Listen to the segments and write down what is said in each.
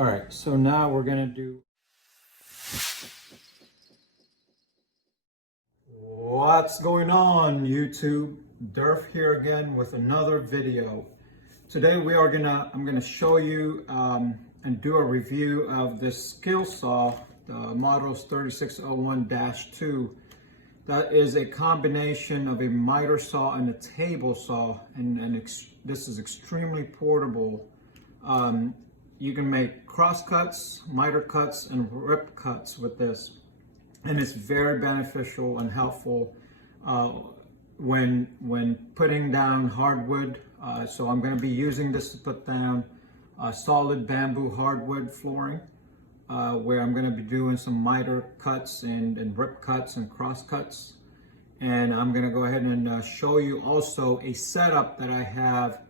All right, so now we're gonna do... What's going on, YouTube? Durf here again with another video. Today I'm gonna show you and do a review of this skill saw, the Models 3601-2. That is a combination of a miter saw and a table saw, and this is extremely portable. You can make cross cuts, miter cuts, and rip cuts with this. And it's very beneficial and helpful when putting down hardwood. So I'm going to be using this to put down solid bamboo hardwood flooring, where I'm going to be doing some miter cuts and rip cuts and cross cuts. And I'm going to go ahead and show you also a setup that I have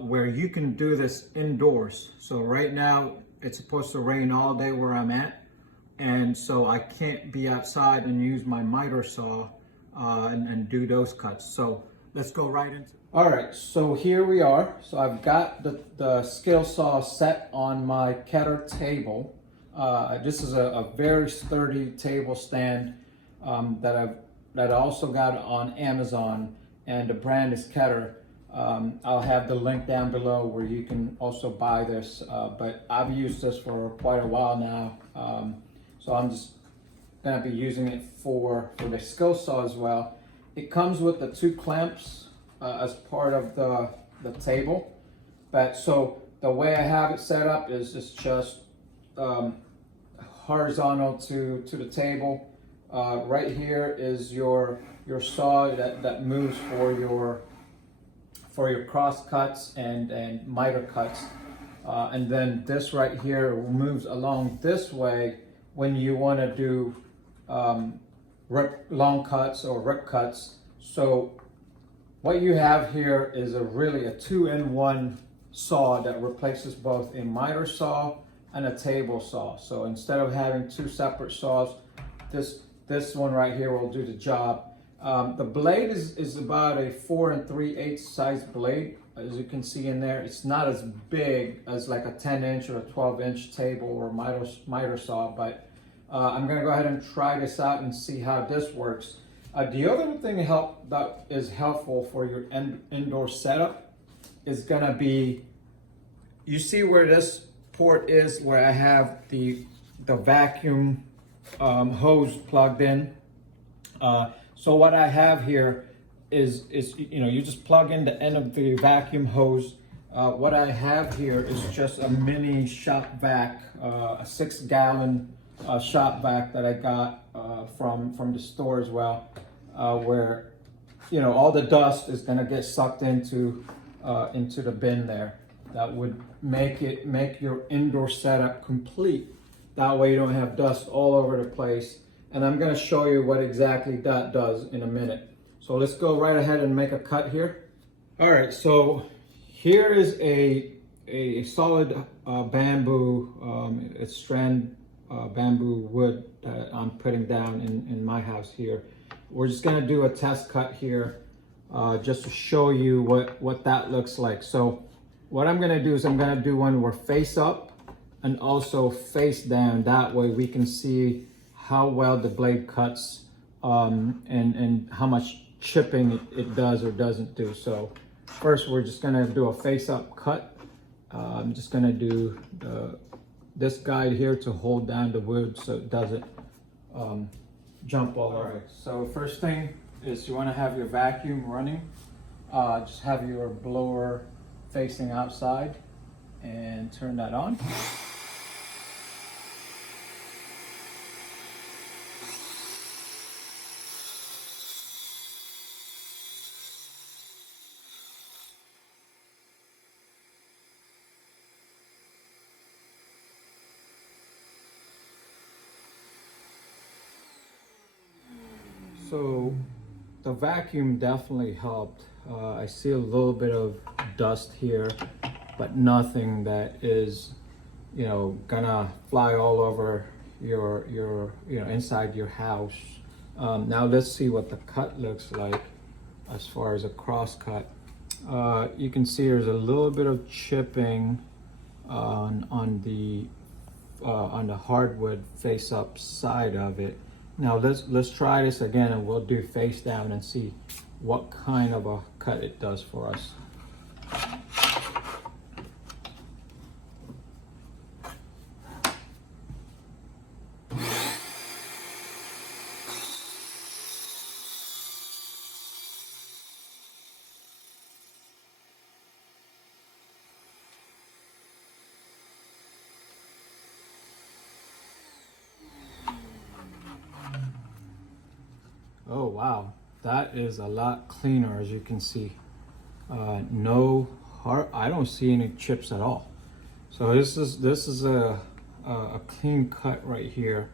where you can do this indoors. So right now it's supposed to rain all day where I'm at. And so I can't be outside and use my miter saw and do those cuts. So let's go right into it. All right, so here we are. So I've got the skill saw set on my Keter table. This is a very sturdy table stand that I also got on Amazon, and the brand is Keter. I'll have the link down below where you can also buy this, but I've used this for quite a while now. So I'm just gonna be using it for the skill saw as well. It comes with the 2 clamps as part of the table. But so the way I have it set up is just horizontal to the table. Right here is your saw that moves for your cross cuts and miter cuts. And then this right here moves along this way when you want to do long cuts or rip cuts. So what you have here is really a 2-in-1 saw that replaces both a miter saw and a table saw. So instead of having 2 separate saws, this one right here will do the job. The blade is about a 4 3/8 size blade. As you can see in there, it's not as big as like a 10-inch or a 12-inch table or miter saw, but I'm gonna go ahead and try this out and see how this works. The other thing that is helpful for your indoor setup is gonna be, you see where this port is, where I have the vacuum hose plugged in. So what I have here is you just plug in the end of the vacuum hose. What I have here is just a mini shop vac, a 6-gallon shop vac that I got from the store as well, where all the dust is going to get sucked into the bin there. That would make your indoor setup complete. That way you don't have dust all over the place. And I'm going to show you what exactly that does in a minute. So let's go right ahead and make a cut here. All right, so here is a solid bamboo, it's strand bamboo wood that I'm putting down in my house here. We're just going to do a test cut here just to show you what that looks like. So what I'm going to do is I'm going to do one where face up and also face down. That way we can see how well the blade cuts and how much chipping it does or doesn't do. So first we're just going to do a face up cut. I'm just going to do this guide here to hold down the wood so it doesn't jump all over. Right. So first thing is you want to have your vacuum running. Just have your blower facing outside and turn that on. So the vacuum definitely helped. I see a little bit of dust here, but nothing that is, gonna fly all over your inside your house. Now let's see what the cut looks like as far as a cross cut. You can see there's a little bit of chipping on the hardwood face up side of it. Now let's try this again, and we'll do face down and see what kind of a cut it does for us. Oh wow, that is a lot cleaner, as you can see. No hard, I don't see any chips at all. So this is a clean cut right here.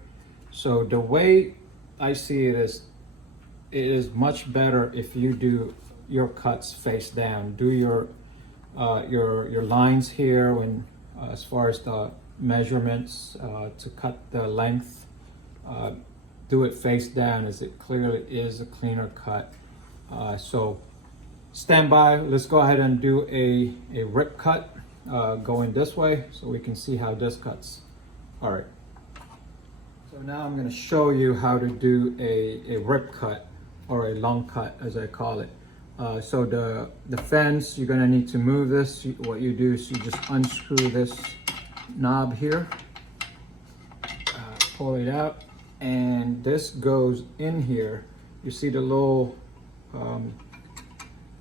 So the way I see it is much better if you do your cuts face down. Do your lines here when as far as the measurements to cut the length. Do it face down, as it clearly is a cleaner cut. So stand by, let's go ahead and do a rip cut going this way so we can see how this cuts. All right, so now I'm going to show you how to do a rip cut, or a long cut as I call it. So the fence, you're going to need to move this. What you do is you just unscrew this knob here, pull it out, and this goes in here. You see the little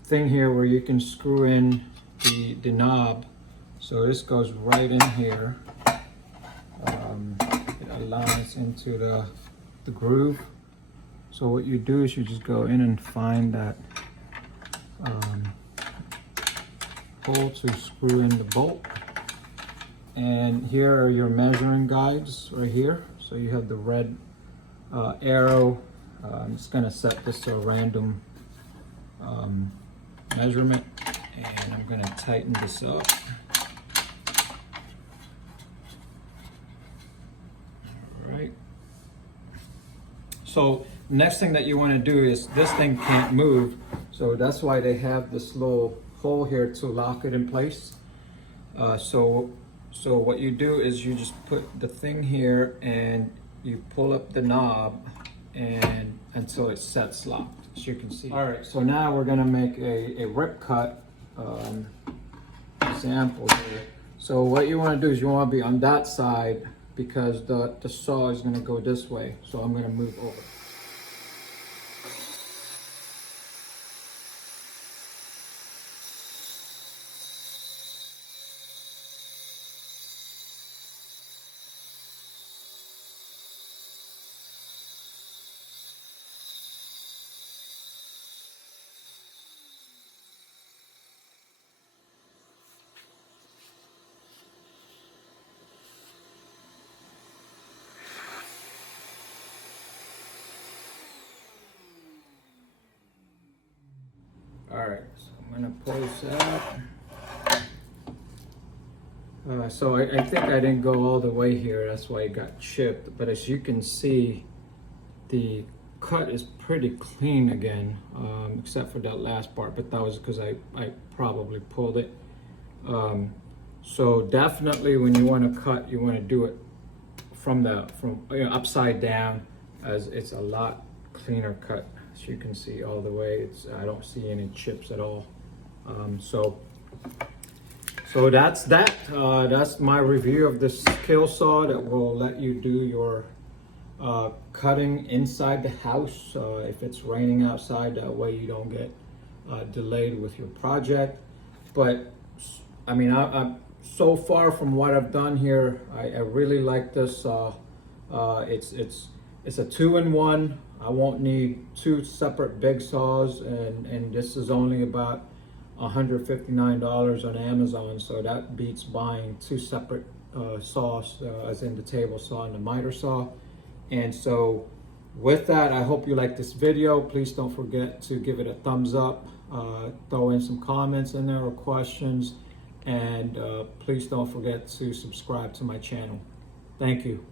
thing here where you can screw in the knob. So this goes right in here. It aligns into the groove. So what you do is you just go in and find that hole to screw in the bolt. And here are your measuring guides right here. So you have the red arrow. I'm just gonna set this to a random measurement, and I'm gonna tighten this up. All right. So next thing that you want to do is, this thing can't move, so that's why they have this little hole here to lock it in place. So what you do is you just put the thing here and you pull up the knob and until it sets locked, as you can see. All right, so now we're gonna make a rip cut example here. So what you wanna do is you wanna be on that side because the saw is gonna go this way. So I'm gonna move over. All right, so I'm gonna pull this out. So I think I didn't go all the way here, that's why it got chipped. But as you can see, the cut is pretty clean again, except for that last part, but that was because I probably pulled it. So definitely when you want to cut, you want to do it from upside down, as it's a lot cleaner cut. As you can see all the way, I don't see any chips at all. So that's that. That's my review of this skill saw that will let you do your cutting inside the house if it's raining outside. That way you don't get delayed with your project. But I mean, I'm so far from what I've done here, I really like this saw. It's a 2-in-1. I won't need 2 separate big saws, and this is only about $159 on Amazon, so that beats buying 2 separate saws, as in the table saw and the miter saw. And so with that, I hope you like this video. Please don't forget to give it a thumbs up, throw in some comments in there or questions, and please don't forget to subscribe to my channel. Thank you.